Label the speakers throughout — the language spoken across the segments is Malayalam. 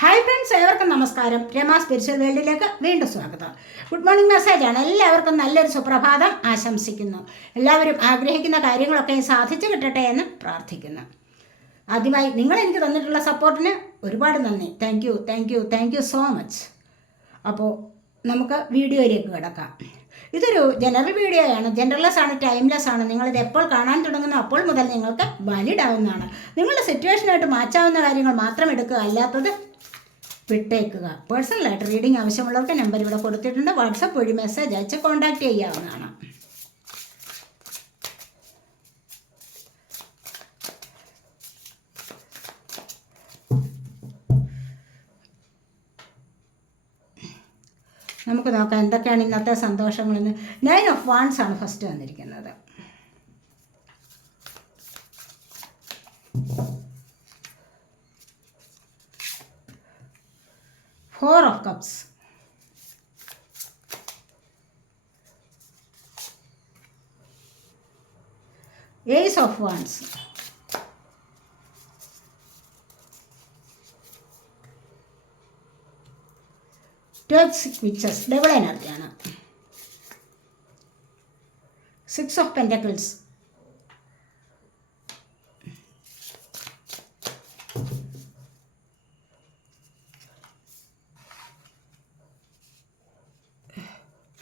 Speaker 1: ഹായ് ഫ്രണ്ട്സ് ഏവർക്കും നമസ്കാരം. രമ സ്പിരിച്വൽ വേൾഡിലേക്ക് വീണ്ടും സ്വാഗതം. ഗുഡ് മോർണിംഗ് മെസ്സേജാണ് എല്ലാവർക്കും നല്ലൊരു സുപ്രഭാതം ആശംസിക്കുന്നു. എല്ലാവരും ആഗ്രഹിക്കുന്ന കാര്യങ്ങളൊക്കെ സാധിച്ചു കിട്ടട്ടെ എന്ന് പ്രാർത്ഥിക്കുന്നു. ആദ്യമായി നിങ്ങൾ എനിക്ക് തന്നിട്ടുള്ള സപ്പോർട്ടിന് ഒരുപാട് നന്ദി. Thank you thank you thank you so much അപ്പോൾ നമുക്ക് വീഡിയോയിലേക്ക് കിടക്കാം. ഇതൊരു ജനറൽ വീഡിയോ ആണ്. ജനറൽലെസ് ആണ് ടൈംലെസ് ആണ്. നിങ്ങളിത് എപ്പോൾ കാണാൻ തുടങ്ങുന്ന അപ്പോൾ മുതൽ നിങ്ങൾക്ക് വാലിഡ് ആവുന്നതാണ്. നിങ്ങളുടെ സിറ്റുവേഷനായിട്ട് മാച്ചാവുന്ന കാര്യങ്ങൾ മാത്രം എടുക്കുക അല്ലാത്തത് വിട്ടേക്കുക. പേഴ്സണലായിട്ട് റീഡിംഗ് ആവശ്യമുള്ളവർക്ക് നമ്പർ ഇവിടെ കൊടുത്തിട്ടുണ്ട്. വാട്സപ്പ് വഴി മെസ്സേജ് അയച്ച് കോൺടാക്റ്റ് ചെയ്യാവുന്നതാണ്. നമുക്ക് നോക്കാം എന്തൊക്കെയാണ് ഇന്നത്തെ സന്തോഷങ്ങളെന്ന്. നയൻ ഓഫ് വാൺസ് ആണ് ഫസ്റ്റ് വന്നിരിക്കുന്നത്. four of cups ace of wands toxic witches double എനർജിയാണ് six of pentacles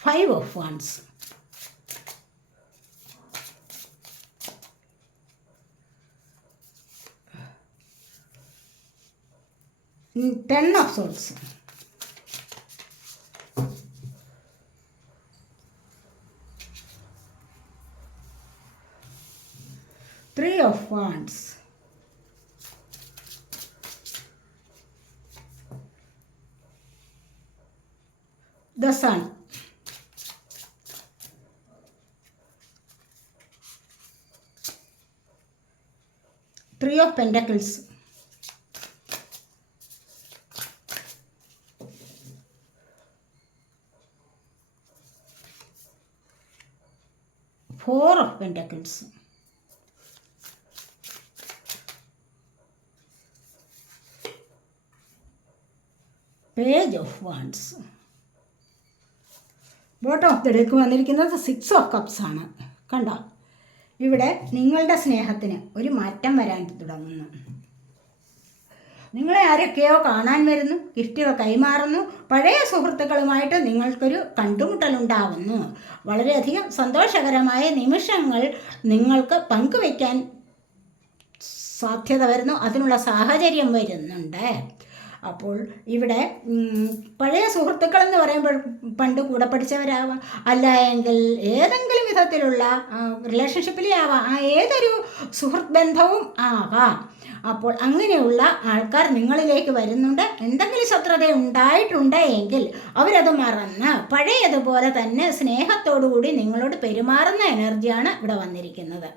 Speaker 1: five of ones, mm, Ten of swords. Three of wands. The sun. Of pentacles. Four of pentacles. Page of wands bottom of the deck വന്നിരിക്കുന്നത് സിക്സ് ഓഫ് കപ്സ് ആണ്. കണ്ടോ? ഇവിടെ നിങ്ങളുടെ സ്നേഹത്തിന് ഒരു മാറ്റം വരാൻ തുടങ്ങുന്നു. നിങ്ങളെ ആരൊക്കെയോ കാണാൻ വരുന്നു ഗിഫ്റ്റുകൾ കൈമാറുന്നു. പഴയ സുഹൃത്തുക്കളുമായിട്ട് നിങ്ങൾക്കൊരു കണ്ടുമുട്ടലുണ്ടാവുന്നു. വളരെയധികം സന്തോഷകരമായ നിമിഷങ്ങൾ നിങ്ങൾക്ക് പങ്കുവയ്ക്കാൻ സാധ്യത വരുന്നു. അതിനുള്ള സാഹചര്യം വരുന്നുണ്ട്. അപ്പോൾ ഇവിടെ പഴയ സുഹൃത്തുക്കൾ എന്ന് പറയുമ്പോൾ പണ്ട് കൂടെ പഠിച്ചവരാവാം. അല്ല എങ്കിൽ ഏതെങ്കിലും വിധത്തിലുള്ള റിലേഷൻഷിപ്പിലേ ആവാം. ആ ഏതൊരു സുഹൃത്ത് ബന്ധവും ആവാം. അപ്പോൾ അങ്ങനെയുള്ള ആൾക്കാർ നിങ്ങളിലേക്ക് വരുന്നുണ്ട്. എന്തെങ്കിലും ശത്രുത ഉണ്ടായിട്ടുണ്ട് എങ്കിൽ അവരത് മറന്ന് പഴയതുപോലെ തന്നെ സ്നേഹത്തോടു കൂടി നിങ്ങളോട് പെരുമാറുന്ന എനർജിയാണ് ഇവിടെ വന്നിരിക്കുന്നത്.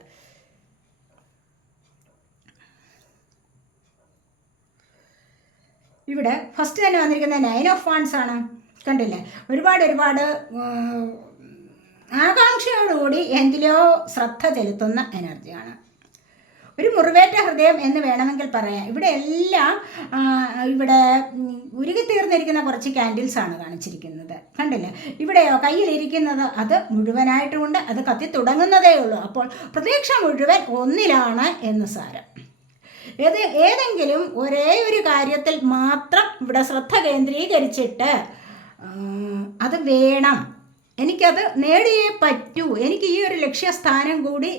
Speaker 1: ഇവിടെ ഫസ്റ്റ് തന്നെ വന്നിരിക്കുന്ന നയൻ ഓഫ് വാൺസ് ആണ്. കണ്ടില്ലേ? ഒരുപാട് ഒരുപാട് ആകാംക്ഷയോടുകൂടി എന്തിലോ ശ്രദ്ധ ചെലുത്തുന്ന എനർജിയാണ് ഒരു മുറിവേറ്റ ഹൃദയം എന്ന് വേണമെങ്കിൽ പറയാം. ഇവിടെ എല്ലാം ഇവിടെ ഉരുകി തീർന്നിരിക്കുന്ന കുറച്ച് ക്യാൻഡിൽസ് ആണ് കാണിച്ചിരിക്കുന്നത്. കണ്ടില്ലേ? ഇവിടെയോ കയ്യിലിരിക്കുന്നത് അത് മുഴുവനായിട്ടുമുണ്ട് അത് കത്തി തുടങ്ങുന്നതേ ഉള്ളൂ. അപ്പോൾ പ്രതീക്ഷ മുഴുവൻ ഒന്നിലാണ് എന്ന് സാരം. ഏത് ഏതെങ്കിലും ഒരേ ഒരു കാര്യത്തിൽ മാത്രം ഇവിടെ ശ്രദ്ധ കേന്ദ്രീകരിച്ചിട്ട് അത് വേണം. എനിക്കത് നേടിയേ പറ്റൂ. എനിക്ക് ഈ ഒരു ലക്ഷ്യസ്ഥാനം കൂടി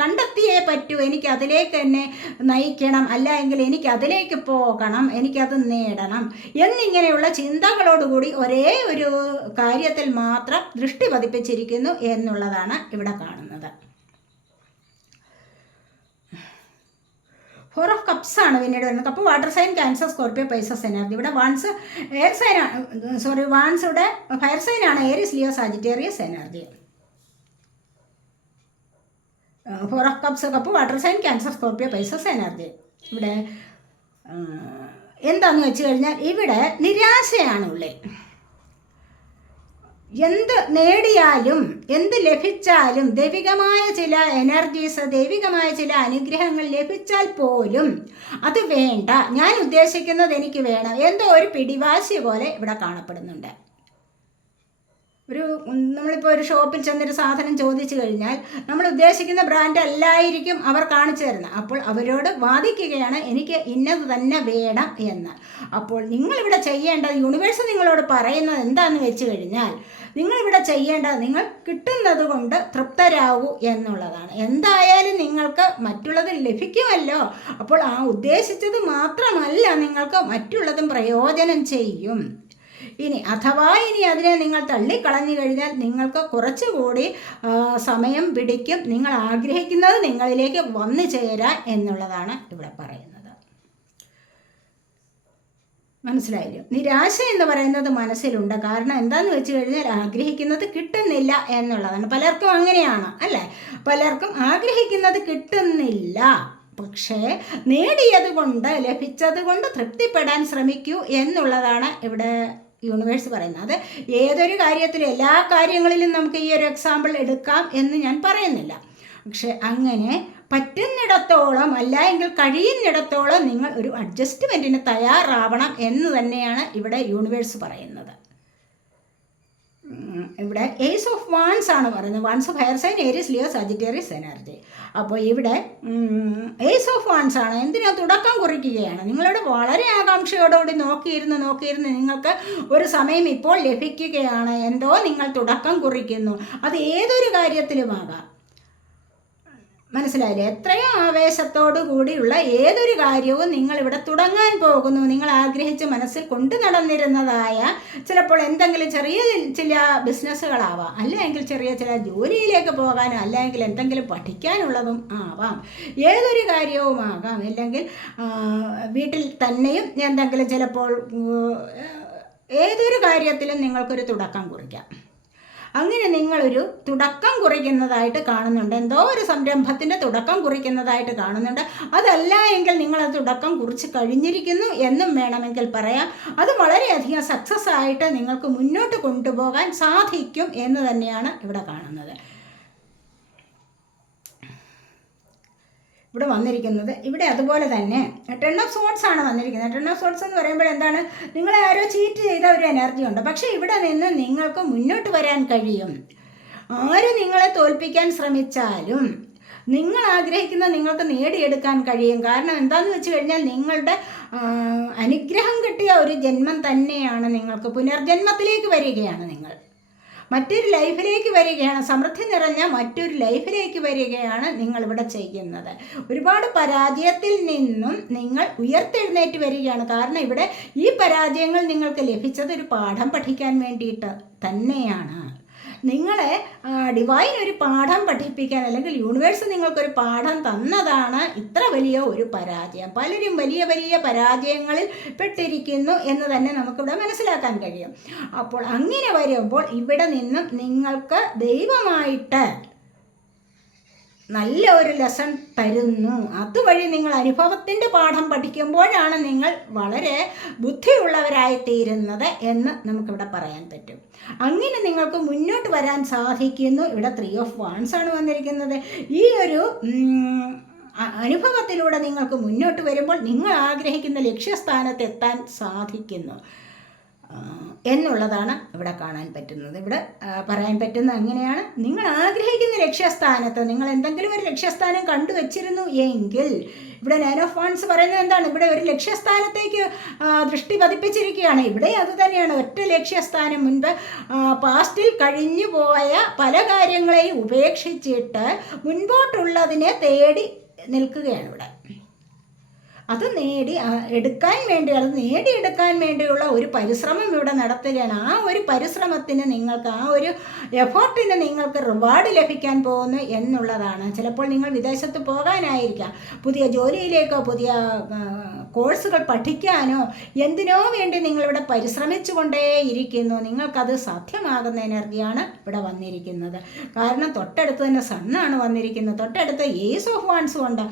Speaker 1: കണ്ടെത്തിയേ പറ്റൂ. എനിക്ക് അതിലേക്ക് എന്നെ നയിക്കണം. അല്ല എങ്കിൽ എനിക്ക് അതിലേക്ക് പോകണം. എനിക്കത് നേടണം. എന്നിങ്ങനെയുള്ള ചിന്തകളോടുകൂടി ഒരേ ഒരു കാര്യത്തിൽ മാത്രം ദൃഷ്ടി പതിപ്പിച്ചിരിക്കുന്നു എന്നുള്ളതാണ് ഇവിടെ കാണുന്നത്. ഫോർ ഓഫ് കപ്സ് ആണ് പിന്നീട് വരുന്നത്. Cup water sign Cancer Scorpio Pisces energy ഇവിടെ wands air sign sorry wands ഇവിടെ ഫയർ സൈൻ ആണ്. Aries Leo Sagittarius energy four of cups cup water sign Cancer Scorpio Pisces energy ഇവിടെ എന്താണെന്ന് വെച്ച് കഴിഞ്ഞാൽ ഇവിടെ നിരാശയാണ് ഉള്ളിൽ എന്ത് നേടിയാലും എന്ത് ലഭിച്ചാലും ദൈവികമായ ചില എനർജീസ് ദൈവികമായ ചില അനുഗ്രഹങ്ങൾ ലഭിച്ചാൽ പോലും അത് വേണ്ട. ഞാൻ ഉദ്ദേശിക്കുന്നത് എനിക്ക് വേണം. എന്തോ ഒരു പിടിവാശി പോലെ ഇവിടെ കാണപ്പെടുന്നുണ്ട്. ഒരു നമ്മളിപ്പോൾ ഒരു ഷോപ്പിൽ ചെന്നൊരു സാധനം ചോദിച്ചു കഴിഞ്ഞാൽ നമ്മൾ ഉദ്ദേശിക്കുന്ന ബ്രാൻഡ് അല്ലായിരിക്കും അവർ കാണിച്ചു തരുന്നത്. അപ്പോൾ അവരോട് വാദിക്കുകയാണ് എനിക്ക് ഇന്നത് തന്നെ വേണം എന്ന്. അപ്പോൾ നിങ്ങളിവിടെ ചെയ്യേണ്ടത് യൂണിവേഴ്സ് നിങ്ങളോട് പറയുന്നത് എന്താണെന്ന് വെച്ച് കഴിഞ്ഞാൽ നിങ്ങളിവിടെ ചെയ്യേണ്ടത് നിങ്ങൾ കിട്ടുന്നത് കൊണ്ട് തൃപ്തരാകൂ എന്നുള്ളതാണ്. എന്തായാലും നിങ്ങൾക്ക് മറ്റുള്ളത് ലഭിക്കുമല്ലോ. അപ്പോൾ ആ ഉദ്ദേശിച്ചത് മാത്രമല്ല നിങ്ങൾക്ക് മറ്റുള്ളതും പ്രയോജനം ചെയ്യും. ഇനി അഥവാ ഇനി അതിനെ നിങ്ങൾ തള്ളിക്കളഞ്ഞു കഴിഞ്ഞാൽ നിങ്ങൾക്ക് കുറച്ചുകൂടി സമയം പിടിക്കും. നിങ്ങൾ ആഗ്രഹിക്കുന്നത് നിങ്ങളിലേക്ക് വന്നു ചേരാൻ എന്നുള്ളതാണ് ഇവിടെ പറയുന്നത്. മനസ്സിലായില്ലോ. നിരാശ എന്ന് പറയുന്നത് മനസ്സിലുണ്ട്. കാരണം എന്താന്ന് വെച്ച് കഴിഞ്ഞാൽ ആഗ്രഹിക്കുന്നത് കിട്ടുന്നില്ല എന്നുള്ളതാണ്. പലർക്കും അങ്ങനെയാണ് അല്ലേ? പലർക്കും ആഗ്രഹിക്കുന്നത് കിട്ടുന്നില്ല. പക്ഷേ നേടിയത് കൊണ്ട് ലഭിച്ചത് കൊണ്ട് തൃപ്തിപ്പെടാൻ ശ്രമിക്കൂ എന്നുള്ളതാണ് ഇവിടെ യൂണിവേഴ്സ് പറയുന്നത്. ഏതൊരു കാര്യത്തിലും എല്ലാ കാര്യങ്ങളിലും നമുക്ക് ഈ ഒരു എക്സാമ്പിൾ എടുക്കാം എന്ന് ഞാൻ പറയുന്നില്ല. പക്ഷെ അങ്ങനെ പറ്റുന്നിടത്തോളം അല്ല എങ്കിൽ കഴിയുന്നിടത്തോളം നിങ്ങൾ ഒരു അഡ്ജസ്റ്റ്മെന്റിന് തയ്യാറാവണം എന്ന് തന്നെയാണ് ഇവിടെ യൂണിവേഴ്സ് പറയുന്നത്. ഇവിടെ ഏസ് ഓഫ് വാൻസ് ആണ് പറയുന്നത്. Wands of fire sign Aries Leo Sagittarius energy അപ്പോൾ ഇവിടെ ഏസ് ഓഫ് വാൻസ് ആണ്. എന്തിനാ തുടക്കം കുറിക്കുകയാണ്? നിങ്ങളോട് വളരെ ആകാംക്ഷയോടുകൂടി നോക്കിയിരുന്ന് നോക്കിയിരുന്ന് നിങ്ങൾക്ക് ഒരു സമയം ഇപ്പോൾ ലഭിക്കുകയാണ്. എന്തോ നിങ്ങൾ തുടക്കം കുറിക്കുന്നു. അത് ഏതൊരു കാര്യത്തിലുമാകാം. മനസ്സിലായില്ലേ? എത്രയും ആവേശത്തോടു കൂടിയുള്ള ഏതൊരു കാര്യവും നിങ്ങൾ ഇവിടെ തുടങ്ങാൻ പോകുന്നു. നിങ്ങൾ ആഗ്രഹിച്ച് മനസ്സിൽ കൊണ്ടു നടന്നിരുന്നതായ ചിലപ്പോൾ എന്തെങ്കിലും ചെറിയ ചില ബിസിനസ്സുകളാവാം. അല്ലെങ്കിൽ ചെറിയ ചില ജോലിയിലേക്ക് പോകാനും അല്ലെങ്കിൽ എന്തെങ്കിലും പഠിക്കാനുള്ളതും ആവാം. ഏതൊരു കാര്യവും ആകാം. അല്ലെങ്കിൽ വീട്ടിൽ തന്നെയും എന്തെങ്കിലും ചിലപ്പോൾ ഏതൊരു കാര്യത്തിലും നിങ്ങൾക്കൊരു തുടക്കം കുറിക്കാം. അങ്ങനെ നിങ്ങളൊരു തുടക്കം കുറിക്കുന്നതായിട്ട് കാണുന്നുണ്ട്. എന്തോ ഒരു സംരംഭത്തിന്റെ തുടക്കം കുറിക്കുന്നതായിട്ട് കാണുന്നുണ്ട്. അതല്ല എങ്കിൽ നിങ്ങളത് തുടക്കം കുറിച്ച് കഴിഞ്ഞിരിക്കുന്നു എന്നും വേണമെങ്കിൽ പറയാം. അത് വളരെയധികം സക്സസ് ആയിട്ട് നിങ്ങൾക്ക് മുന്നോട്ട് കൊണ്ടുപോകാൻ സാധിക്കും എന്ന് തന്നെയാണ് ഇവിടെ കാണുന്നത്. ഇവിടെ വന്നിരിക്കുന്നത്. ഇവിടെ അതുപോലെ തന്നെ ടെൺ ഓഫ് സോട്ട്സ് ആണ് വന്നിരിക്കുന്നത്. ടെൺ ഓഫ് സോട്ട്സ് എന്ന് പറയുമ്പോൾ എന്താണ്? നിങ്ങളെ ആരോ ചീറ്റ് ചെയ്ത ഒരു എനർജി ഉണ്ട്. പക്ഷേ ഇവിടെ നിന്ന് നിങ്ങൾക്ക് മുന്നോട്ട് വരാൻ കഴിയും. ആര് നിങ്ങളെ തോൽപ്പിക്കാൻ ശ്രമിച്ചാലും നിങ്ങൾ ആഗ്രഹിക്കുന്ന നിങ്ങൾക്ക് നേടിയെടുക്കാൻ കഴിയും. കാരണം എന്താണെന്ന് വെച്ച് കഴിഞ്ഞാൽ നിങ്ങളുടെ അനുഗ്രഹം കിട്ടിയ ഒരു ജന്മം തന്നെയാണ് നിങ്ങൾക്ക്. പുനർജന്മത്തിലേക്ക് വരികയാണ് നിങ്ങൾ. മറ്റൊരു ലൈഫിലേക്ക് വരികയാണ്. സമൃദ്ധി നിറഞ്ഞ മറ്റൊരു ലൈഫിലേക്ക് വരികയാണ് നിങ്ങൾ ഇവിടെ ചെയ്യുന്നത്. ഒരുപാട് പരാജയത്തിൽ നിന്നും നിങ്ങൾ ഉയർത്തെഴുന്നേറ്റ് വരികയാണ്. കാരണം ഇവിടെ ഈ പരാജയങ്ങൾ നിങ്ങൾക്ക് ലഭിച്ചത് ഒരു പാഠം പഠിക്കാൻ വേണ്ടിയിട്ട് തന്നെയാണ്. നിങ്ങളെ ഡിവൈൻ ഒരു പാഠം പഠിപ്പിക്കാൻ അല്ലെങ്കിൽ യൂണിവേഴ്സ് നിങ്ങൾക്കൊരു പാഠം തന്നതാണ് ഇത്ര വലിയ ഒരു പരാജയം. പലരും വലിയ വലിയ പരാജയങ്ങളിൽ പെട്ടിരിക്കുന്നു എന്ന് തന്നെ നമുക്കിവിടെ മനസ്സിലാക്കാൻ കഴിയും. അപ്പോൾ അങ്ങനെ വരുമ്പോൾ ഇവിടെ നിന്നും നിങ്ങൾക്ക് ദൈവമായിട്ട് നല്ല ഒരു ലെസൺ തരുന്നു. അതുവഴി നിങ്ങൾ അനുഭവത്തിന്റെ പാഠം പഠിക്കുമ്പോഴാണ് നിങ്ങൾ വളരെ ബുദ്ധിയുള്ളവരായി തീരുന്നത് എന്ന് നമുക്കിവിടെ പറയാൻ പറ്റും. അങ്ങനെ നിങ്ങൾക്ക് മുന്നോട്ട് വരാൻ സാധിക്കുന്നു. ഇവിടെ ത്രീ ഓഫ് വാൺസ് ആണ് വന്നിരിക്കുന്നത്. ഈ ഒരു അനുഭവത്തിലൂടെ നിങ്ങൾക്ക് മുന്നോട്ട് വരുമ്പോൾ നിങ്ങൾ ആഗ്രഹിക്കുന്ന ലക്ഷ്യസ്ഥാനത്തെത്താൻ സാധിക്കുന്നു. എന്നുള്ളതാണ് ഇവിടെ കാണാൻ പറ്റുന്നത്. ഇവിടെ പറയാൻ പറ്റുന്ന അങ്ങനെയാണ്. നിങ്ങൾ ആഗ്രഹിക്കുന്ന ലക്ഷ്യസ്ഥാനത്ത് നിങ്ങൾ എന്തെങ്കിലും ഒരു ലക്ഷ്യസ്ഥാനം കണ്ടുവച്ചിരുന്നു എങ്കിൽ ഇവിടെ നയൻ ഓഫ് പറയുന്നത് എന്താണ്? ഇവിടെ ഒരു ലക്ഷ്യസ്ഥാനത്തേക്ക് ദൃഷ്ടി പതിപ്പിച്ചിരിക്കുകയാണ്. ഇവിടെ അത് തന്നെയാണ്. ഒറ്റ ലക്ഷ്യസ്ഥാനം മുൻപ് പാസ്റ്റിൽ കഴിഞ്ഞു പോയ പല കാര്യങ്ങളെയും ഉപേക്ഷിച്ചിട്ട് മുൻപോട്ടുള്ളതിനെ തേടി നിൽക്കുകയാണ് ഇവിടെ. അത് നേടി എടുക്കാൻ വേണ്ടി അത് നേടിയെടുക്കാൻ വേണ്ടിയുള്ള ഒരു പരിശ്രമം ഇവിടെ നടത്തുകയാണ്. ആ ഒരു പരിശ്രമത്തിന് നിങ്ങൾക്ക് ആ ഒരു എഫേർട്ടിന് നിങ്ങൾക്ക് റിവാർഡ് ലഭിക്കാൻ പോകുന്നു എന്നുള്ളതാണ്. ചിലപ്പോൾ നിങ്ങൾ വിദേശത്ത് പോകാനായിരിക്കാം. പുതിയ ജോലിയിലേക്കോ പുതിയ കോഴ്സുകൾ പഠിക്കാനോ എന്തിനോ വേണ്ടി നിങ്ങളിവിടെ പരിശ്രമിച്ചു കൊണ്ടേയിരിക്കുന്നു നിങ്ങൾക്കത് സാധ്യമാകുന്ന എനർജിയാണ് ഇവിടെ വന്നിരിക്കുന്നത്. കാരണം തൊട്ടടുത്ത് തന്നെ സണ്ണാണ് വന്നിരിക്കുന്നത്. തൊട്ടടുത്ത് ഏസ് ഓഫ് വാൻസും ഉണ്ട്.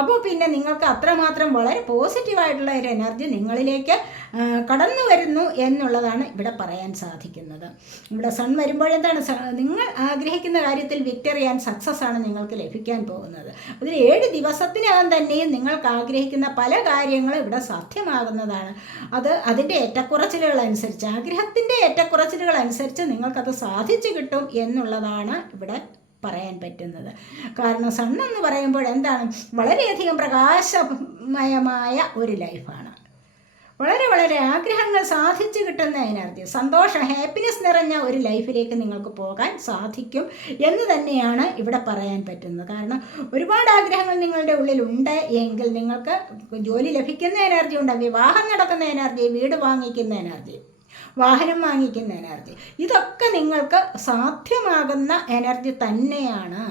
Speaker 1: അപ്പോൾ പിന്നെ നിങ്ങൾക്ക് അത്രമാത്രം വളരെ പോസിറ്റീവായിട്ടുള്ള ഒരു എനർജി നിങ്ങളിലേക്ക് കടന്നു വരുന്നു എന്നുള്ളതാണ് ഇവിടെ പറയാൻ സാധിക്കുന്നത്. ഇവിടെ സൺ വരുമ്പോഴെന്താണ് നിങ്ങൾ ആഗ്രഹിക്കുന്ന കാര്യത്തിൽ വിക്ടറി ആൻഡ് സക്സസ് ആണ് നിങ്ങൾക്ക് ലഭിക്കാൻ പോകുന്നത്. അതിൽ ഏഴ് ദിവസത്തിനകം തന്നെയും നിങ്ങൾക്ക് ആഗ്രഹിക്കുന്ന പല കാര്യങ്ങളും ഇവിടെ സാധ്യമാകുന്നതാണ്. അത് അതിന്റെ ഏറ്റക്കുറച്ചിലുകൾ അനുസരിച്ച് ആഗ്രഹത്തിന്റെ ഏറ്റക്കുറച്ചിലുകൾ അനുസരിച്ച് നിങ്ങൾക്കത് സാധിച്ചു കിട്ടും എന്നുള്ളതാണ് ഇവിടെ പറയാൻ പറ്റുന്നത്. കാരണം സൺ എന്ന് പറയുമ്പോൾ എന്താണ്? വളരെയധികം പ്രകാശമയമായ ഒരു ലൈഫാണ്. വളരെ വളരെ ആഗ്രഹങ്ങൾ സാധിച്ചു കിട്ടുന്ന എനർജി സന്തോഷം ഹാപ്പിനെസ് നിറഞ്ഞ ഒരു ലൈഫിലേക്ക് നിങ്ങൾക്ക് പോകാൻ സാധിക്കും എന്ന് തന്നെയാണ് ഇവിടെ പറയാൻ പറ്റുന്നത്. കാരണം ഒരുപാട് ആഗ്രഹങ്ങൾ നിങ്ങളുടെ ഉള്ളിലുണ്ട് എങ്കിൽ നിങ്ങൾക്ക് ജോലി ലഭിക്കുന്ന എനർജി ഉണ്ട് വിവാഹം നടക്കുന്ന എനർജി വീട് വാങ്ങിക്കുന്ന എനർജി. വാഹനം വാങ്ങിക്കുന്ന എനർജി ഇതൊക്കെ നിങ്ങൾക്ക് സാധ്യമാകുന്ന എനർജി തന്നെയാണ്.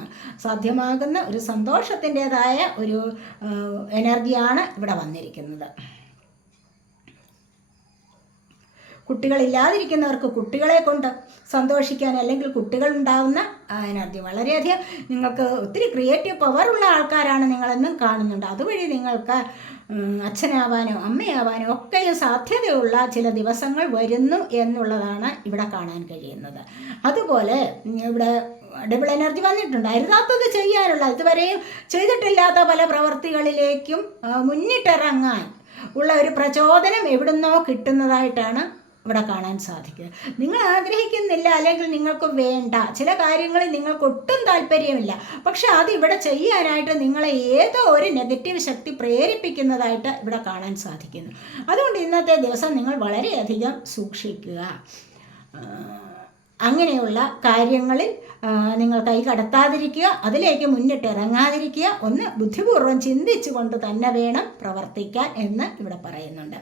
Speaker 1: സാധ്യമാകുന്ന ഒരു സന്തോഷത്തിന്റെതായ ഒരു എനർജിയാണ് ഇവിടെ വന്നിരിക്കുന്നത്. കുട്ടികളില്ലാതിരിക്കുന്നവർക്ക് കുട്ടികളെ കൊണ്ട് സന്തോഷിക്കാൻ അല്ലെങ്കിൽ കുട്ടികൾ ഉണ്ടാവുന്ന അതിനകത്ത് വളരെയധികം നിങ്ങൾക്ക് ഒത്തിരി ക്രിയേറ്റീവ് പവറുള്ള ആൾക്കാരാണ് നിങ്ങളെന്നും കാണുന്നുണ്ട്. അതുവഴി നിങ്ങൾക്ക് അച്ഛനാവാനോ അമ്മയാവാനോ ഒക്കെയും സാധ്യതയുള്ള ചില ദിവസങ്ങൾ വരുന്നു എന്നുള്ളതാണ് ഇവിടെ കാണാൻ കഴിയുന്നത്. അതുപോലെ ഇവിടെ ഡബിൾ എനർജി വന്നിട്ടുണ്ട്. അരുതാത്തത് ചെയ്യാനുള്ള ഇതുവരെയും ചെയ്തിട്ടില്ലാത്ത പല പ്രവർത്തികളിലേക്കും ആ, മുന്നിട്ടിറങ്ങാൻ ഉള്ള ഒരു പ്രചോദനം എവിടുന്നോ കിട്ടുന്നതായിട്ടാണ് ഇവിടെ കാണാൻ സാധിക്കുക. നിങ്ങൾ ആഗ്രഹിക്കുന്നില്ല അല്ലെങ്കിൽ നിങ്ങൾക്ക് വേണ്ട. ചില കാര്യങ്ങളിൽ നിങ്ങൾക്ക് ഒട്ടും താല്പര്യമില്ല. പക്ഷെ അത് ഇവിടെ ചെയ്യാനായിട്ട് നിങ്ങളെ ഏതോ ഒരു നെഗറ്റീവ് ശക്തി പ്രേരിപ്പിക്കുന്നതായിട്ട് ഇവിടെ കാണാൻ സാധിക്കുന്നു. അതുകൊണ്ട് ഇന്നത്തെ ദിവസം നിങ്ങൾ വളരെയധികം സൂക്ഷിക്കുക. അങ്ങനെയുള്ള കാര്യങ്ങളിൽ നിങ്ങൾ കൈ കടത്താതിരിക്കുക അതിലേക്ക് മുന്നിട്ട് ഇറങ്ങാതിരിക്കുക ഒന്ന് ബുദ്ധിപൂർവം ചിന്തിച്ചുകൊണ്ട് തന്നെ വേണം പ്രവർത്തിക്കാൻ എന്ന് ഇവിടെ പറയുന്നുണ്ട്.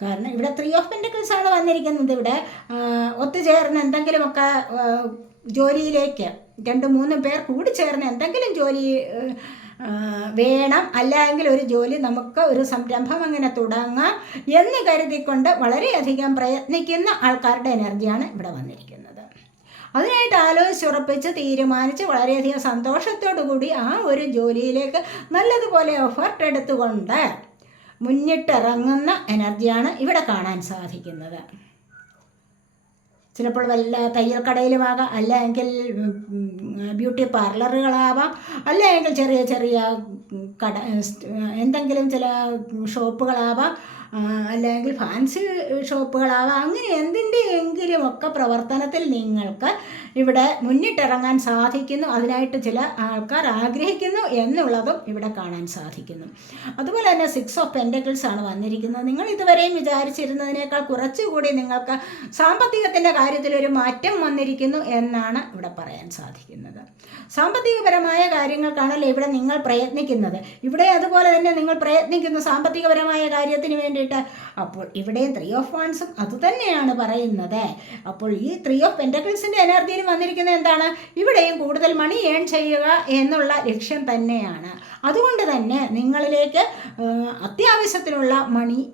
Speaker 1: കാരണം ഇവിടെ ത്രീ ഓഫ് പെന്റക്കിൾസ് ആണ് വന്നിരിക്കുന്നത് ഇവിടെ. ഒത്തുചേർന്ന് എന്തെങ്കിലുമൊക്കെ ജോലിയിലേക്ക് രണ്ട് മൂന്ന് പേർ കൂടി ചേർന്ന് എന്തെങ്കിലും ജോലി വേണം. അല്ല അല്ലെങ്കിൽ ഒരു ജോലി നമുക്ക് ഒരു സംരംഭം അങ്ങനെ തുടങ്ങാം എന്ന് കരുതിക്കൊണ്ട് വളരെയധികം പ്രയത്നിക്കുന്ന ആൾക്കാരുടെ എനർജിയാണ് ഇവിടെ വന്നിരിക്കുന്നത്. അതിനായിട്ട് ആലോചിച്ചുറപ്പിച്ച് തീരുമാനിച്ച് വളരെയധികം സന്തോഷത്തോടു കൂടി ആ ഒരു ജോലിയിലേക്ക് നല്ലതുപോലെ എഫർട്ട് എടുത്തുകൊണ്ട് മുന്നിട്ടിറങ്ങുന്ന എനർജിയാണ് ഇവിടെ കാണാൻ സാധിക്കുന്നത്. ചിലപ്പോൾ വല്ല തയ്യൽ കടയിലുമാകാം അല്ലെങ്കിൽ ബ്യൂട്ടി പാർലറുകളാവാം അല്ലെങ്കിൽ ചെറിയ ചെറിയ കട എന്തെങ്കിലും ചില ഷോപ്പുകളാവാം അല്ലെങ്കിൽ ഫാൻസി ഷോപ്പുകളാവാം അങ്ങനെ എന്തിന്റെ ഒക്കെ പ്രവർത്തനത്തിൽ നിങ്ങൾക്ക് ഇവിടെ മുന്നിട്ടിറങ്ങാൻ സാധിക്കുന്നു. അതിനായിട്ട് ചില ആൾക്കാർ ആഗ്രഹിക്കുന്നു എന്നുള്ളതും ഇവിടെ കാണാൻ സാധിക്കുന്നു. അതുപോലെ തന്നെ സിക്സ് ഓഫ് പെൻഡക്കിൾസ് ആണ് വന്നിരിക്കുന്നത്. നിങ്ങൾ ഇതുവരെയും വിചാരിച്ചിരുന്നതിനേക്കാൾ കുറച്ചുകൂടി നിങ്ങൾക്ക് സാമ്പത്തികത്തിന്റെ കാര്യത്തിൽ ഒരു മാറ്റം വന്നിരിക്കുന്നു എന്നാണ് ഇവിടെ പറയാൻ സാധിക്കുന്നത്. സാമ്പത്തികപരമായ കാര്യങ്ങൾക്കാണല്ലോ ഇവിടെ നിങ്ങൾ പ്രയത്നിക്കുന്നത്? ഇവിടെ അതുപോലെ തന്നെ നിങ്ങൾ പ്രയത്നിക്കുന്നു സാമ്പത്തികപരമായ കാര്യത്തിന് വേണ്ടിയിട്ട്. അപ്പോൾ ഇവിടെയും ത്രീ ഓഫ് വൺസും അതുതന്നെയാണ് പറയുന്നത്. അപ്പോൾ ഈ ത്രീ ഓഫ് പെൻഡക്കിൾസിന്റെ എനർജിയിൽ വന്നിരിക്കുന്നത് എന്താണ്? ഇവിടെയും കൂടുതൽ മണി ഏൺ ചെയ്യുക എന്നുള്ള ലക്ഷ്യം തന്നെയാണ്. അതുകൊണ്ട് തന്നെ നിങ്ങളിലേക്ക് അത്യാവശ്യത്തിനുള്ള മണി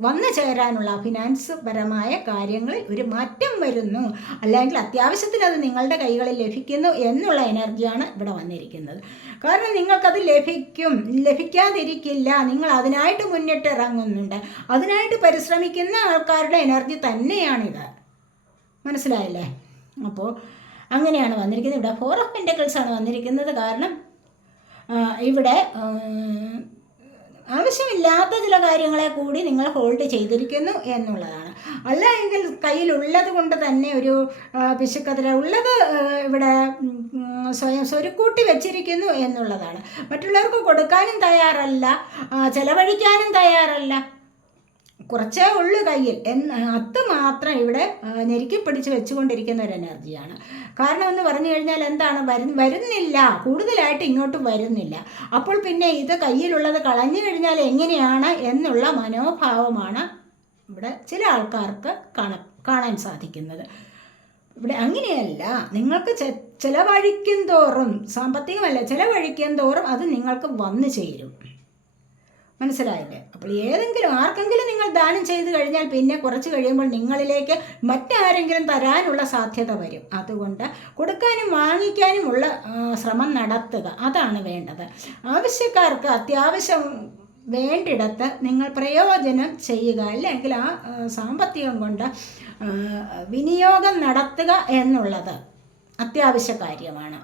Speaker 1: വന്നു ചേരാനുള്ള ഫിനാൻസ് പരമായ കാര്യങ്ങളിൽ ഒരു മാറ്റം വരുന്നു. അല്ലെങ്കിൽ അത്യാവശ്യത്തിന് അത് നിങ്ങളുടെ കൈകളിൽ ലഭിക്കുന്നു എന്നുള്ള എനർജിയാണ് ഇവിടെ വന്നിരിക്കുന്നത്. കാരണം നിങ്ങൾക്കത് ലഭിക്കും. ലഭിക്കാതിരിക്കില്ല. നിങ്ങൾ അതിനായിട്ട് മുന്നിട്ട് ഇറങ്ങുന്നുണ്ട്. അതിനായിട്ട് പരിശ്രമിക്കുന്ന ആൾക്കാരുടെ എനർജി തന്നെയാണിത്. മനസ്സിലായില്ലേ? അപ്പോൾ അങ്ങനെയാണ് വന്നിരിക്കുന്നത്. ഇവിടെ ഫോർ ഓഫ് പെന്റക്കിൾസ് ആണ് വന്നിരിക്കുന്നത്. കാരണം ഇവിടെ ആവശ്യമില്ലാത്ത ചില കാര്യങ്ങളെ കൂടി നിങ്ങൾ ഹോൾഡ് ചെയ്തിരിക്കുന്നു എന്നുള്ളതാണ്. അല്ല എങ്കിൽ കയ്യിലുള്ളത് കൊണ്ട് തന്നെ ഒരു പിശുക്കതിര ഉള്ളത് ഇവിടെ സ്വയം സ്വരുക്കൂട്ടി വെച്ചിരിക്കുന്നു എന്നുള്ളതാണ്. മറ്റുള്ളവർക്ക് കൊടുക്കാനും തയ്യാറല്ല ചെലവഴിക്കാനും തയ്യാറല്ല. കുറച്ചേ ഉള്ളു കയ്യിൽ. എന്ന് അത് മാത്രം ഇവിടെ ഞെരുക്കി പിടിച്ച് വെച്ചുകൊണ്ടിരിക്കുന്ന ഒരു എനർജിയാണ്. കാരണം എന്ന് പറഞ്ഞു കഴിഞ്ഞാൽ എന്താണ്? വരു വരുന്നില്ല. കൂടുതലായിട്ട് ഇങ്ങോട്ട് വരുന്നില്ല. അപ്പോൾ പിന്നെ ഇത് കയ്യിലുള്ളത് കളഞ്ഞു കഴിഞ്ഞാൽ എങ്ങനെയാണ് എന്നുള്ള മനോഭാവമാണ് ഇവിടെ ചില ആൾക്കാർക്ക് കാണ കാണാൻ സാധിക്കുന്നത്. ഇവിടെ അങ്ങനെയല്ല. നിങ്ങൾക്ക് ചിലവഴിക്കും തോറും സാമ്പത്തികമല്ല ചിലവഴിക്കും തോറും അത് നിങ്ങൾക്ക് വന്നു ചേരും. മനസ്സിലായില്ലേ? അപ്പോൾ ഏതെങ്കിലും ആർക്കെങ്കിലും നിങ്ങൾ ദാനം ചെയ്തു കഴിഞ്ഞാൽ പിന്നെ കുറച്ച് കഴിയുമ്പോൾ നിങ്ങളിലേക്ക് മറ്റാരെങ്കിലും തരാനുള്ള സാധ്യത വരും. അതുകൊണ്ട് കൊടുക്കാനും വാങ്ങിക്കാനും ഉള്ള ശ്രമം നടത്തുക. അതാണ് വേണ്ടത്. ആവശ്യക്കാർക്ക് അത്യാവശ്യം വേണ്ടിടത്ത് നിങ്ങൾ പ്രയോജനം ചെയ്യുക. അല്ലെങ്കിൽ ആ സാമ്പത്തികം കൊണ്ട് വിനിയോഗം നടത്തുക എന്നുള്ളത് അത്യാവശ്യ കാര്യമാണ്.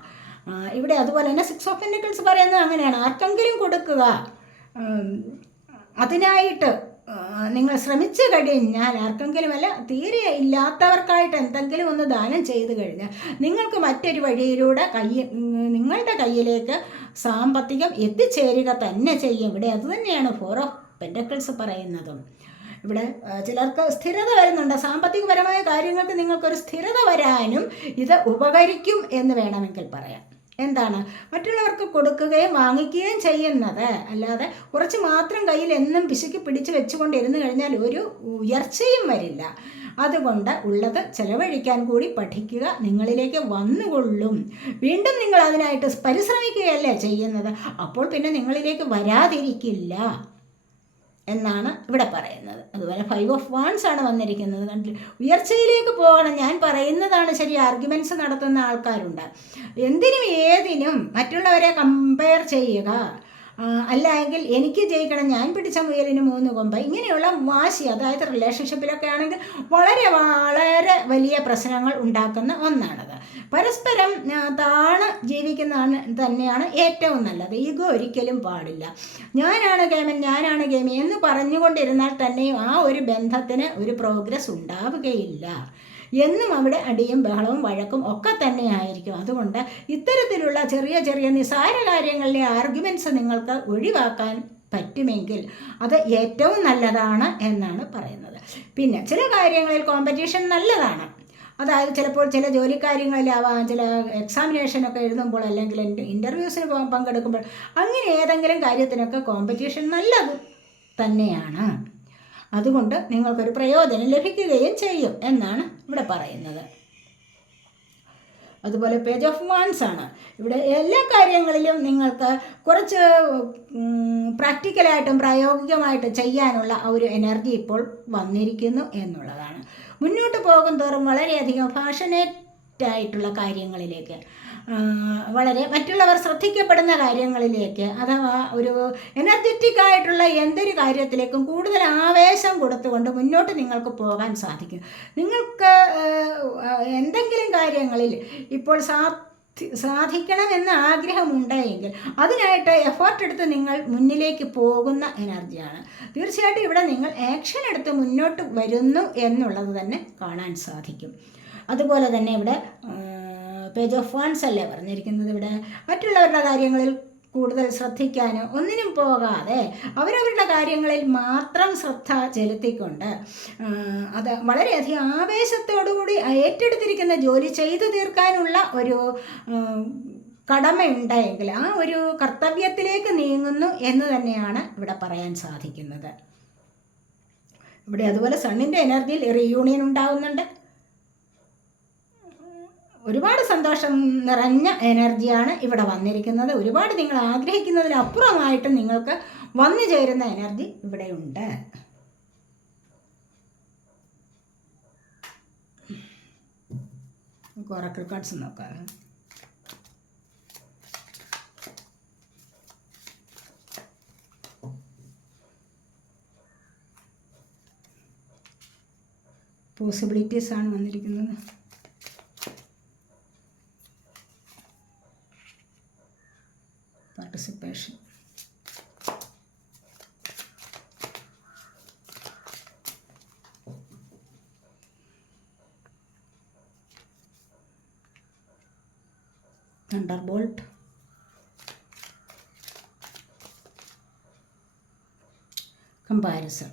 Speaker 1: ഇവിടെ അതുപോലെ തന്നെ സിക്സ് ഓഫ് പെന്റിക്കിൾസ് പറയുന്നത് അങ്ങനെയാണ്. ആർക്കെങ്കിലും കൊടുക്കുക. അതിനായിട്ട് നിങ്ങൾ ശ്രമിച്ചു കഴിഞ്ഞാൽ ആർക്കെങ്കിലും അല്ല തീരെ ഇല്ലാത്തവർക്കായിട്ട് എന്തെങ്കിലും ഒന്ന് ദാനം ചെയ്തു കഴിഞ്ഞാൽ നിങ്ങൾക്ക് മറ്റൊരു വഴിയിലൂടെ കൈ നിങ്ങളുടെ കയ്യിലേക്ക് സാമ്പത്തികം എത്തിച്ചേരുക തന്നെ ചെയ്യും. ഇവിടെ അതുതന്നെയാണ് ഫോർ ഓഫ് പെൻഡക്കിൾസ് പറയുന്നതും. ഇവിടെ ചിലർക്ക് സ്ഥിരത വരുന്നുണ്ട്. സാമ്പത്തികപരമായ കാര്യങ്ങൾക്ക് നിങ്ങൾക്കൊരു സ്ഥിരത വരാനും ഇത് ഉപകരിക്കും എന്ന് വേണമെങ്കിൽ പറയാം. എന്താണ്? മറ്റുള്ളവർക്ക് കൊടുക്കുകയും വാങ്ങിക്കുകയും ചെയ്യുന്നത്. അല്ലാതെ കുറച്ച് മാത്രം കയ്യിൽ എന്നും പിശുക്കി പിടിച്ച് വെച്ചുകൊണ്ടിരുന്നു കഴിഞ്ഞാൽ ഒരു ഉയർച്ചയും വരില്ല. അതുകൊണ്ട് ഉള്ളത് ചെലവഴിക്കാൻ കൂടി പഠിക്കുക നിങ്ങളിലേക്ക് വന്നുകൊള്ളും. വീണ്ടും നിങ്ങൾ അതിനായിട്ട് പരിശ്രമിക്കുകയല്ലേ ചെയ്യുന്നത്? അപ്പോൾ പിന്നെ നിങ്ങളിലേക്ക് വരാതിരിക്കില്ല. എന്നാണ് ഇവിടെ പറയുന്നത്. അതുപോലെ ഫൈവ് ഓഫ് വൺസ് ആണ് വന്നിരിക്കുന്നത്. കണ്ടില്ല? ഉയർച്ചയിലേക്ക് പോകണം. ഞാൻ പറയുന്നതാണ് ശരി. ആർഗ്യുമെന്റ്സ് നടത്തുന്ന ആൾക്കാരുണ്ട്. എന്തിനും ഏതിനും മറ്റുള്ളവരെ കമ്പയർ ചെയ്യുക. അല്ലെങ്കിൽ എനിക്ക് ജയിക്കണം ഞാൻ പിടിച്ച മുയലിന് മൂന്ന് കൊമ്പ്. ഇങ്ങനെയുള്ള വാശി അതായത് റിലേഷൻഷിപ്പിലൊക്കെ ആണെങ്കിൽ വളരെ വളരെ വലിയ പ്രശ്നങ്ങൾ ഉണ്ടാക്കുന്ന ഒന്നാണത്. പരസ്പരം താണ് ജീവിക്കുന്നതാണ് തന്നെയാണ് ഏറ്റവും നല്ലത്. ഈഗോ ഒരിക്കലും പാടില്ല. ഞാനാണ് ഗെയിമൻ ഞാനാണ് ഗെയിമി എന്ന് പറഞ്ഞുകൊണ്ടിരുന്നാൽ തന്നെയും ആ ഒരു ബന്ധത്തിന് ഒരു പ്രോഗ്രസ് ഉണ്ടാവുകയില്ല. എന്നും അവിടെ അടിയും ബഹളവും വഴക്കും ഒക്കെ തന്നെയായിരിക്കും. അതുകൊണ്ട് ഇത്തരത്തിലുള്ള ചെറിയ ചെറിയ നിസാര കാര്യങ്ങളിലെ ആർഗ്യുമെന്റ്സ് നിങ്ങൾക്ക് ഒഴിവാക്കാൻ പറ്റുമെങ്കിൽ അത് ഏറ്റവും നല്ലതാണ് എന്നാണ് പറയുന്നത്. പിന്നെ ചില കാര്യങ്ങളിൽ കോമ്പറ്റീഷൻ നല്ലതാണ്. അതായത് ചിലപ്പോൾ ചില ജോലിക്കാര്യങ്ങളിലാവാം ചില എക്സാമിനേഷനൊക്കെ എഴുതുമ്പോൾ അല്ലെങ്കിൽ ഇന്റർവ്യൂസിന് പങ്കെടുക്കുമ്പോൾ അങ്ങനെ ഏതെങ്കിലും കാര്യത്തിനൊക്കെ കോമ്പറ്റീഷൻ നല്ലത് തന്നെയാണ്. അതുകൊണ്ട് നിങ്ങൾക്കൊരു പ്രയോജനം ലഭിക്കുകയും ചെയ്യും എന്നാണ് ഇവിടെ പറയുന്നത്. അതുപോലെ പേജ് ഓഫ് മാൻസ് ആണ്. ഇവിടെ എല്ലാ കാര്യങ്ങളിലും നിങ്ങൾക്ക് കുറച്ച് പ്രാക്ടിക്കലായിട്ടും പ്രായോഗികമായിട്ടും ചെയ്യാനുള്ള ആ ഒരു എനർജി ഇപ്പോൾ വന്നിരിക്കുന്നു എന്നുള്ളതാണ്. മുന്നോട്ട് പോകും തോറും വളരെയധികം ഫാഷനേറ്റ് ആയിട്ടുള്ള കാര്യങ്ങളിലേക്ക് വളരെ മറ്റുള്ളവർ ശ്രദ്ധിക്കപ്പെടുന്ന കാര്യങ്ങളിലേക്ക് അഥവാ ഒരു എനർജറ്റിക് ആയിട്ടുള്ള എന്തൊരു കാര്യത്തിലേക്കും കൂടുതൽ ആവേശം കൊടുത്തുകൊണ്ട് മുന്നോട്ട് നിങ്ങൾക്ക് പോകാൻ സാധിക്കും. നിങ്ങൾക്ക് എന്തെങ്കിലും കാര്യങ്ങളിൽ ഇപ്പോൾ സാ സാധിക്കണമെന്ന് ആഗ്രഹമുണ്ടെങ്കിൽ അതിനായിട്ട് എഫേർട്ട് എടുത്ത് നിങ്ങൾ മുന്നിലേക്ക് പോകുന്ന എനർജിയാണ് തീർച്ചയായിട്ടും ഇവിടെ നിങ്ങൾ ആക്ഷൻ എടുത്ത് മുന്നോട്ട് വരുന്നു എന്നുള്ളത് തന്നെ കാണാൻ സാധിക്കും. അതുപോലെ തന്നെ ഇവിടെ പേജ് ഓഫ് വാൻസ് അല്ലേ പറഞ്ഞിരിക്കുന്നത് ഇവിടെ. മറ്റുള്ളവരുടെ കാര്യങ്ങളിൽ കൂടുതൽ ശ്രദ്ധിക്കാനോ ഒന്നിനും പോകാതെ അവരവരുടെ കാര്യങ്ങളിൽ മാത്രം ശ്രദ്ധ ചെലുത്തിക്കൊണ്ട് അത് വളരെയധികം ആവേശത്തോടുകൂടി ഏറ്റെടുത്തിരിക്കുന്ന ജോലി ചെയ്തു തീർക്കാനുള്ള ഒരു കടമയുണ്ടെങ്കിൽ ആ ഒരു കർത്തവ്യത്തിലേക്ക് നീങ്ങുന്നു എന്ന് തന്നെയാണ് ഇവിടെ പറയാൻ സാധിക്കുന്നത്. ഇവിടെ അതുപോലെ സണ്ണിന്റെ എനർജിയിൽ റീയൂണിയൻ ഉണ്ടാവുന്നുണ്ട്. ഒരുപാട് സന്തോഷം നിറഞ്ഞ എനർജിയാണ് ഇവിടെ വന്നിരിക്കുന്നത്. ഒരുപാട് നിങ്ങൾ ആഗ്രഹിക്കുന്നതിനപ്പുറമായിട്ട് നിങ്ങൾക്ക് വന്നു ചേരുന്ന എനർജി ഇവിടെയുണ്ട്. ഒറക്കിൾ കാർഡ്സ് നോക്കാം. പോസിബിലിറ്റീസ് ആണ് വന്നിരിക്കുന്നത്. പാർട്ടിസിപ്പേഷൻ തണ്ടർബോൾട്ട് കമ്പാരിസൺ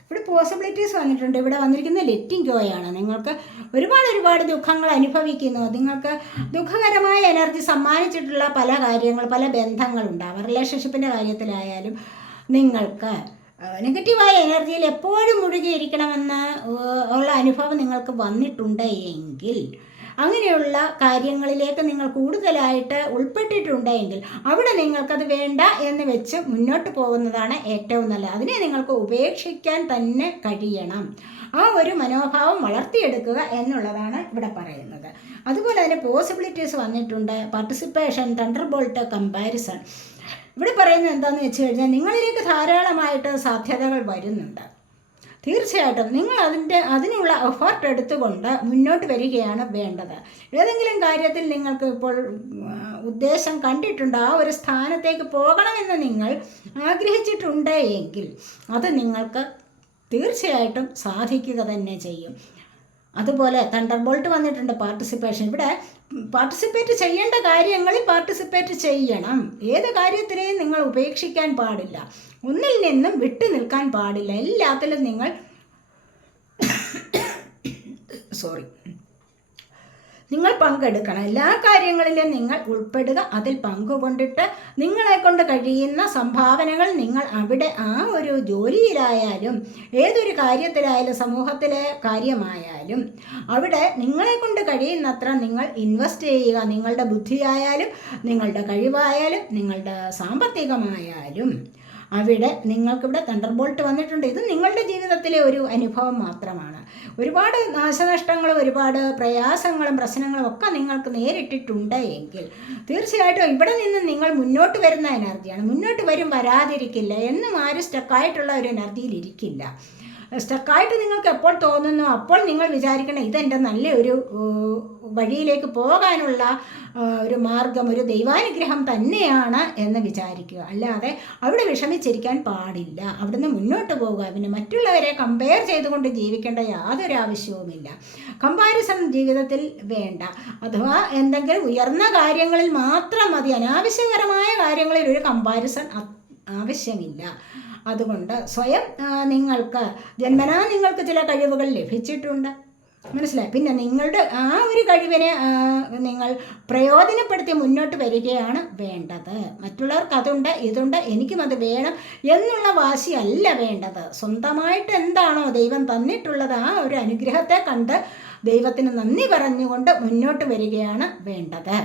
Speaker 1: ഇവിടെ പോസിബിലിറ്റീസ് വന്നിട്ടുണ്ട്. ഇവിടെ വന്നിരിക്കുന്ന ലെറ്റിംഗ് ഗോയാണ് നിങ്ങൾക്ക് ഒരുപാട് ഒരുപാട് ദുഃഖങ്ങൾ അനുഭവിക്കുന്നു. നിങ്ങൾക്ക് ദുഃഖകരമായ എനർജി സമ്മാനിച്ചിട്ടുള്ള പല കാര്യങ്ങൾ പല ബന്ധങ്ങളുണ്ടാവാം റിലേഷൻഷിപ്പിന്റെ കാര്യത്തിലായാലും നിങ്ങൾക്ക് നെഗറ്റീവായ എനർജിയിൽ എപ്പോഴും മുഴുകിയിരിക്കണമെന്ന് ഉള്ള അനുഭവം നിങ്ങൾക്ക് വന്നിട്ടുണ്ട് എങ്കിൽ അങ്ങനെയുള്ള കാര്യങ്ങളിലേക്ക് നിങ്ങൾ കൂടുതലായിട്ട് ഉൾപ്പെട്ടിട്ടുണ്ടെങ്കിൽ അവിടെ നിങ്ങൾക്കത് വേണ്ട എന്ന് വെച്ച് മുന്നോട്ട് പോകുന്നതാണ് ഏറ്റവും നല്ലത്. അതിനെ നിങ്ങൾക്ക് ഉപേക്ഷിക്കാൻ തന്നെ കഴിയണം. ആ ഒരു മനോഭാവം വളർത്തിയെടുക്കുക എന്നുള്ളതാണ് ഇവിടെ പറയുന്നത്. അതുപോലെ തന്നെ പോസിബിലിറ്റീസ് വന്നിട്ടുണ്ട്. പാർട്ടിസിപ്പേഷൻ തണ്ടർ ബോൾട്ട് കമ്പാരിസൺ ഇവിടെ പറയുന്നത് എന്താണെന്ന് വെച്ച് കഴിഞ്ഞാൽ നിങ്ങളിലേക്ക് ധാരാളമായിട്ട് സാധ്യതകൾ വരുന്നുണ്ട്. തീർച്ചയായിട്ടും നിങ്ങൾ അതിന്റെ അതിനുള്ള എഫേർട്ട് എടുത്തുകൊണ്ട് മുന്നോട്ട് വരികയാണ് വേണ്ടത്. ഏതെങ്കിലും കാര്യത്തിൽ നിങ്ങൾക്ക് ഇപ്പോൾ ഉദ്ദേശം കണ്ടിട്ടുണ്ട് ആ ഒരു സ്ഥാനത്തേക്ക് പോകണമെന്ന് നിങ്ങൾ ആഗ്രഹിച്ചിട്ടുണ്ട് എങ്കിൽ അത് നിങ്ങൾക്ക് തീർച്ചയായിട്ടും സാധിക്കുക തന്നെ ചെയ്യും. അതുപോലെ തണ്ടർ ബോൾട്ട് വന്നിട്ടുണ്ട് പാർട്ടിസിപ്പേഷൻ ഇവിടെ പാർട്ടിസിപ്പേറ്റ് ചെയ്യേണ്ട കാര്യങ്ങളിൽ പാർട്ടിസിപ്പേറ്റ് ചെയ്യണം. ഏത് കാര്യത്തിനെയും നിങ്ങൾ ഉപേക്ഷിക്കാൻ പാടില്ല. ഒന്നിൽ നിന്നും വിട്ടു നിൽക്കാൻ പാടില്ല. എല്ലാത്തിലും നിങ്ങൾ സോറി നിങ്ങൾ പങ്കെടുക്കണം. എല്ലാ കാര്യങ്ങളിലും നിങ്ങൾ ഉൾപ്പെടുക അതിൽ പങ്കുകൊണ്ടിട്ട് നിങ്ങളെ കൊണ്ട് കഴിയുന്ന സംഭാവനകൾ നിങ്ങൾ അവിടെ ആ ഒരു ജോലിയിലായാലും ഏതൊരു കാര്യത്തിലായാലും സമൂഹത്തിലെ കാര്യമായാലും അവിടെ നിങ്ങളെ കൊണ്ട് കഴിയുന്നത്ര നിങ്ങൾ ഇൻവെസ്റ്റ് ചെയ്യുക. നിങ്ങളുടെ ബുദ്ധിയായാലും നിങ്ങളുടെ കഴിവായാലും നിങ്ങളുടെ സാമ്പത്തികമായാലും. അവിടെ നിങ്ങൾക്കിവിടെ തണ്ടർ ബോൾട്ട് വന്നിട്ടുണ്ട്. ഇത് നിങ്ങളുടെ ജീവിതത്തിലെ ഒരു അനുഭവം മാത്രമാണ്. ഒരുപാട് നാശനഷ്ടങ്ങളും ഒരുപാട് പ്രയാസങ്ങളും പ്രശ്നങ്ങളും ഒക്കെ നിങ്ങൾക്ക് നേരിട്ടിട്ടുണ്ട് എങ്കിൽ തീർച്ചയായിട്ടും ഇവിടെ നിന്ന് നിങ്ങൾ മുന്നോട്ട് വരുന്ന എനർജിയാണ് മുന്നോട്ട് വരും വരാതിരിക്കില്ല. എന്നും ആരും സ്റ്റക്കായിട്ടുള്ള ഒരു എനർജിയിൽ ഇരിക്കില്ല. സ്റ്റക്കായിട്ട് നിങ്ങൾക്ക് എപ്പോൾ തോന്നുന്നു? അപ്പോൾ നിങ്ങൾ വിചാരിക്കണം ഇതെന്റെ നല്ലൊരു വഴിയിലേക്ക് പോകാനുള്ള ഒരു മാർഗം ഒരു ദൈവാനുഗ്രഹം തന്നെയാണ് എന്ന് വിചാരിക്കുക. അല്ലാതെ അവിടെ വിഷമിച്ചിരിക്കാൻ പാടില്ല. അവിടുന്ന് മുന്നോട്ട് പോകുക പിന്നെ മറ്റുള്ളവരെ കമ്പയർ ചെയ്തുകൊണ്ട് ജീവിക്കേണ്ട യാതൊരു ആവശ്യവുമില്ല. കമ്പാരിസൺ ജീവിതത്തിൽ വേണ്ട. അഥവാ എന്തെങ്കിലും ഉയർന്ന കാര്യങ്ങളിൽ മാത്രം മതി. അനാവശ്യകരമായ കാര്യങ്ങളിൽ ഒരു കമ്പാരിസൺ ആവശ്യമില്ല. അതുകൊണ്ട് സ്വയം നിങ്ങൾക്ക് ജന്മനാ നിങ്ങൾക്ക് ചില കഴിവുകൾ ലഭിച്ചിട്ടുണ്ട്. മനസ്സിലായി? പിന്നെ നിങ്ങളുടെ ആ ഒരു കഴിവിനെ നിങ്ങൾ പ്രയോജനപ്പെടുത്തി മുന്നോട്ട് വരികയാണ് വേണ്ടത്. മറ്റുള്ളവർക്ക് അതുണ്ട് ഇതുണ്ട് എനിക്കും അത് വേണം എന്നുള്ള വാശിയല്ല വേണ്ടത്. സ്വന്തമായിട്ട് എന്താണോ ദൈവം തന്നിട്ടുള്ളത് ആ ഒരു അനുഗ്രഹത്തെ കണ്ട് ദൈവത്തിന് നന്ദി പറഞ്ഞുകൊണ്ട് മുന്നോട്ട് വരികയാണ് വേണ്ടത്.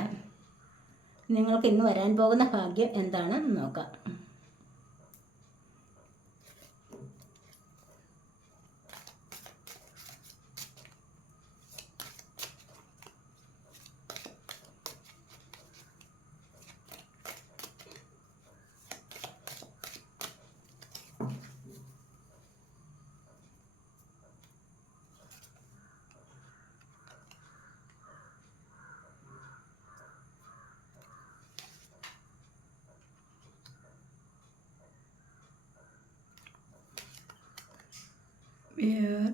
Speaker 1: നിങ്ങൾക്ക് ഇന്ന് വരാൻ പോകുന്ന ഭാഗ്യം എന്താണെന്ന് നോക്കാം.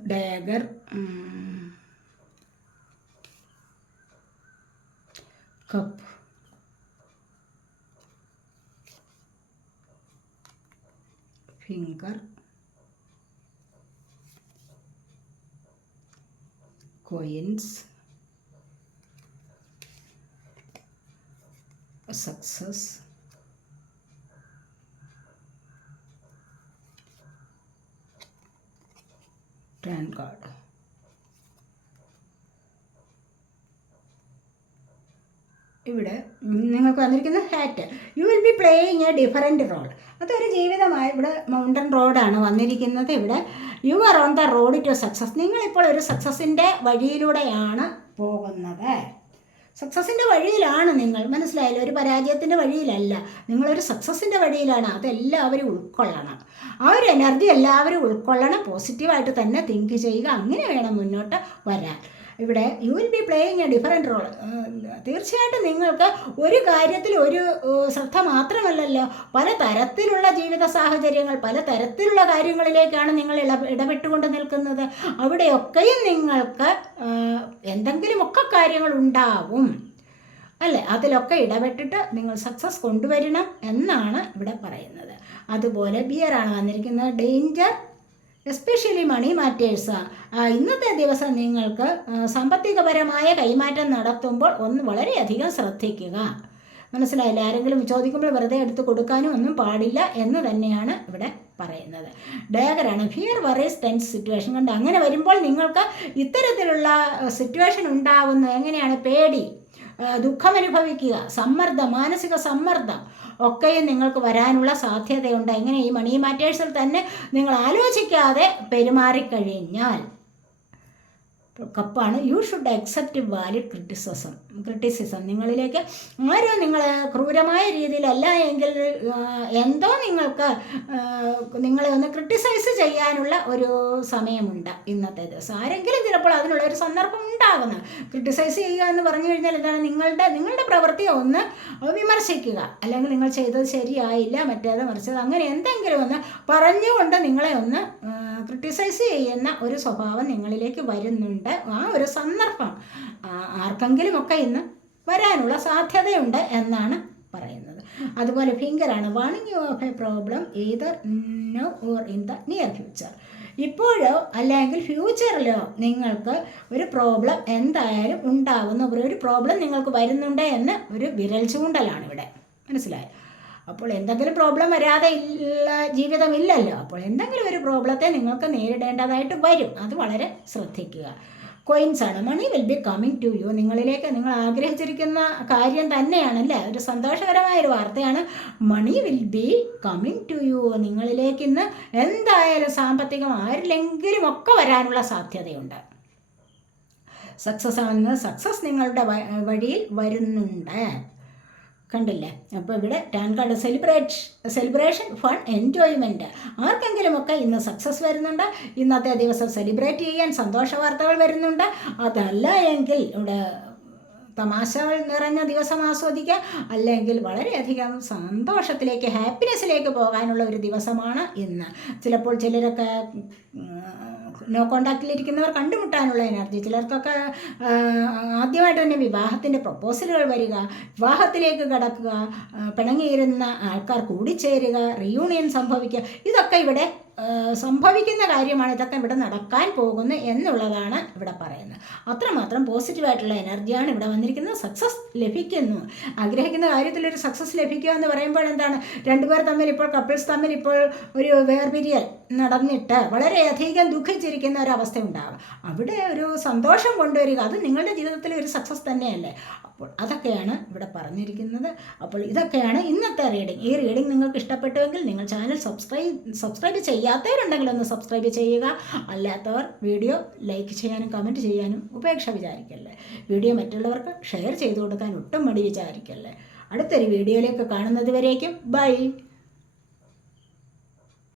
Speaker 1: Dagger cup finger coins success pan card. ഇവിടെ നിങ്ങൾക്ക് വന്നിരിക്കുന്ന hat you will be playing a different role അതൊരു ജീവിതമായി ഇവിടെ മൗണ്ടൻ റോഡാണ് വന്നിരിക്കുന്നത് ഇവിടെ. You are on the road to success നിങ്ങളിപ്പോൾ ഒരു സക്സസിന്റെ വഴിയിലൂടെയാണ് പോകുന്നത്. സക്സസിന്റെ വഴിയിലാണ് നിങ്ങൾ മനസ്സിലായില്ല ഒരു പരാജയത്തിന്റെ വഴിയിലല്ല. നിങ്ങളൊരു സക്സസിന്റെ വഴിയിലാണ് അതെല്ലാവരും ഉൾക്കൊള്ളണം. ആ ഒരു എനർജി എല്ലാവരും ഉൾക്കൊള്ളണം പോസിറ്റീവായിട്ട് തന്നെ തിങ്ക് ചെയ്യുക. അങ്ങനെ വേണം മുന്നോട്ട് വരാൻ. ഇവിടെ you will be playing a different role തീർച്ചയായിട്ടും നിങ്ങൾക്ക് ഒരു കാര്യത്തിൽ ഒരു ശ്രദ്ധ മാത്രമല്ലല്ലോ. പല തരത്തിലുള്ള ജീവിത സാഹചര്യങ്ങൾ പല തരത്തിലുള്ള കാര്യങ്ങളിലേക്കാണ് നിങ്ങൾ ഇട ഇടപെട്ടുകൊണ്ട് നിൽക്കുന്നത്. അവിടെയൊക്കെയും നിങ്ങൾക്ക് എന്തെങ്കിലുമൊക്കെ കാര്യങ്ങൾ ഉണ്ടാവും. അല്ലേ? അതിലൊക്കെ ഇടപെട്ടിട്ട് നിങ്ങൾ സക്സസ് കൊണ്ടുവരണം എന്നാണ് ഇവിടെ പറയുന്നത്. അതുപോലെ ബിയറാണ് വന്നിരിക്കുന്നത്. ഡേഞ്ചർ എസ്പെഷ്യലി മണി മാറ്റേഴ്സ് ഇന്നത്തെ ദിവസം നിങ്ങൾക്ക് സാമ്പത്തികപരമായ കൈമാറ്റം നടത്തുമ്പോൾ ഒന്ന് വളരെയധികം ശ്രദ്ധിക്കുക. മനസ്സിലായില്ല? ആരെങ്കിലും ചോദിക്കുമ്പോൾ വെറുതെ എടുത്ത് കൊടുക്കാനും ഒന്നും പാടില്ല എന്ന് തന്നെയാണ് ഇവിടെ പറയുന്നത്. ഡയഗറാണ് ഫിയർ വറീസ് ടെൻസ് സിറ്റുവേഷൻ കണ്ട്? അങ്ങനെ വരുമ്പോൾ നിങ്ങൾക്ക് ഇത്തരത്തിലുള്ള സിറ്റുവേഷൻ ഉണ്ടാകുന്നത് എങ്ങനെയാണ്? പേടി ദുഃഖം ദുഃഖമനുഭവിക്കുക സമ്മർദ്ദം മാനസിക സമ്മർദ്ദം ഒക്കെയും നിങ്ങൾക്ക് വരാനുള്ള സാധ്യതയുണ്ട്. എങ്ങനെ ഈ മണി മാറ്റേഴ്സിൽ തന്നെ നിങ്ങൾ ആലോചിക്കാതെ പെരുമാറിക്കഴിഞ്ഞാൽ കപ്പാണ്. You should accept valid criticism criticism നിങ്ങളിലേക്ക് ആരോ നിങ്ങളെ ക്രൂരമായ രീതിയിലല്ല എങ്കിൽ എന്തോ നിങ്ങൾക്ക് നിങ്ങളെ ഒന്ന് ക്രിട്ടിസൈസ് ചെയ്യാനുള്ള ഒരു സമയമുണ്ട് ഇന്നത്തെ ദിവസം. ആരെങ്കിലും ചിലപ്പോൾ അതിനുള്ള ഒരു സന്ദർഭം ഉണ്ടാകുന്നത് ക്രിട്ടിസൈസ് ചെയ്യുക എന്ന് പറഞ്ഞു കഴിഞ്ഞാൽ എന്താണ്? നിങ്ങളുടെ നിങ്ങളുടെ പ്രവൃത്തിയെ ഒന്ന് വിമർശിക്കുക. അല്ലെങ്കിൽ നിങ്ങൾ ചെയ്തത് ശരിയായില്ല മറ്റേത് മറിച്ചത് അങ്ങനെ എന്തെങ്കിലും ഒന്ന് പറഞ്ഞുകൊണ്ട് നിങ്ങളെ ഒന്ന് ക്രിട്ടിസൈസ് ചെയ്യുന്ന ഒരു സ്വഭാവം നിങ്ങളിലേക്ക് വരുന്നുണ്ട്. ആ ഒരു സന്ദർഭം ആർക്കെങ്കിലും ഒക്കെ ഇന്ന് വരാനുള്ള സാധ്യതയുണ്ട് എന്നാണ് പറയുന്നത്. അതുപോലെ ഫിംഗറാണ് warning you of a problem either now or in the near future ഇപ്പോഴോ അല്ലെങ്കിൽ ഫ്യൂച്ചറിലോ നിങ്ങൾക്ക് ഒരു പ്രോബ്ലം എന്തായാലും ഉണ്ടാകുന്ന ഒരു പ്രോബ്ലം നിങ്ങൾക്ക് വരുന്നുണ്ട് എന്ന് ഒരു വിരൽ ചൂണ്ടലാണ് ഇവിടെ മനസ്സിലായോ? അപ്പോൾ എന്തെങ്കിലും പ്രോബ്ലം വരാതെ ഇല്ല ജീവിതമില്ലല്ലോ അപ്പോൾ എന്തെങ്കിലും ഒരു പ്രോബ്ലത്തെ നിങ്ങൾക്ക് നേരിടേണ്ടതായിട്ട് വരും. അത് വളരെ ശ്രദ്ധിക്കുക. കോയിൻസ് ആണ്. Money will be coming to you നിങ്ങളിലേക്ക് നിങ്ങൾ ആഗ്രഹിച്ചിരിക്കുന്ന കാര്യം തന്നെയാണ് അല്ലേ ഒരു സന്തോഷകരമായ ഒരു വാർത്തയാണ്. Money will be coming to you നിങ്ങളിലേക്ക് ഇന്ന് എന്തായാലും സാമ്പത്തികം ആരിലെങ്കിലും ഒക്കെ വരാനുള്ള സാധ്യതയുണ്ട്. സക്സസ് ആണെന്ന് സക്സസ് നിങ്ങളുടെ വഴിയിൽ വരുന്നുണ്ട്. കണ്ടില്ലേ? അപ്പോൾ ഇവിടെ ten card celebrate celebration fun enjoyment ആർക്കെങ്കിലുമൊക്കെ ഇന്ന് സക്സസ് വരുന്നുണ്ട്. ഇന്നത്തെ ദിവസം സെലിബ്രേറ്റ് ചെയ്യാൻ സന്തോഷ വാർത്തകൾ വരുന്നുണ്ട്. അതല്ല എങ്കിൽ ഇവിടെ തമാശകൾ നിറഞ്ഞ ദിവസം ആസ്വദിക്കുക. അല്ലെങ്കിൽ വളരെയധികം സന്തോഷത്തിലേക്ക് ഹാപ്പിനെസ്സിലേക്ക് പോകാനുള്ള ഒരു ദിവസമാണ് ഇന്ന്. ചിലപ്പോൾ ചിലരൊക്കെ നോ കോണ്ടാക്റ്റിലിരിക്കുന്നവർ കണ്ടുമുട്ടാനുള്ള എനർജി ചിലർക്കൊക്കെ ആദ്യമായിട്ട് തന്നെ വിവാഹത്തിന്റെ പ്രപ്പോസലുകൾ വരിക വിവാഹത്തിലേക്ക് കടക്കുക പിണങ്ങിയിരുന്ന ആൾക്കാർ കൂടിച്ചേരുക റിയൂണിയൻ സംഭവിക്കുക. ഇതൊക്കെ ഇവിടെ സംഭവിക്കുന്ന കാര്യമാണ്. ഇതൊക്കെ ഇവിടെ നടക്കാൻ പോകുന്നു എന്നുള്ളതാണ് ഇവിടെ പറയുന്നത്. അത്രമാത്രം പോസിറ്റീവായിട്ടുള്ള എനർജിയാണ് ഇവിടെ വന്നിരിക്കുന്നത്. സക്സസ് ലഭിക്കുന്നു. ആഗ്രഹിക്കുന്ന കാര്യത്തിൽ ഒരു സക്സസ് ലഭിക്കുക എന്ന് പറയുമ്പോൾ എന്താണ്? രണ്ടുപേർ തമ്മിൽ ഇപ്പോൾ കപ്പിൾസ് തമ്മിൽ ഇപ്പോൾ ഒരു വേർപിരിയൽ. നടന്നിട്ട് വളരെയധികം ദുഃഖിച്ചിരിക്കുന്ന ഒരു അവസ്ഥ ഉണ്ടാവുക അവിടെ ഒരു സന്തോഷം കൊണ്ടുവരിക അത് നിങ്ങളുടെ ജീവിതത്തിലെ ഒരു സക്സസ് തന്നെയല്ലേ? അപ്പോൾ അതൊക്കെയാണ് ഇവിടെ പറഞ്ഞിരിക്കുന്നത്. അപ്പോൾ ഇതൊക്കെയാണ് ഇന്നത്തെ റീഡിംഗ് ഈ റീഡിംഗ് നിങ്ങൾക്ക് ഇഷ്ടപ്പെട്ടുവെങ്കിൽ നിങ്ങൾ ചാനൽ സബ്സ്ക്രൈബ് സബ്സ്ക്രൈബ് ചെയ്യാത്തവരുണ്ടെങ്കിൽ ഒന്ന് സബ്സ്ക്രൈബ് ചെയ്യുക. അല്ലാത്തവർ വീഡിയോ ലൈക്ക് ചെയ്യാനും കമന്റ് ചെയ്യാനും ഉപേക്ഷ വിചാരിക്കല്ലേ? വീഡിയോ മറ്റുള്ളവർക്ക് ഷെയർ ചെയ്തു കൊടുക്കാൻ ഒട്ടും മടി വിചാരിക്കല്ലേ? അടുത്തൊരു വീഡിയോയിലേക്ക് കാണുന്നത് വരേക്കും. ബൈ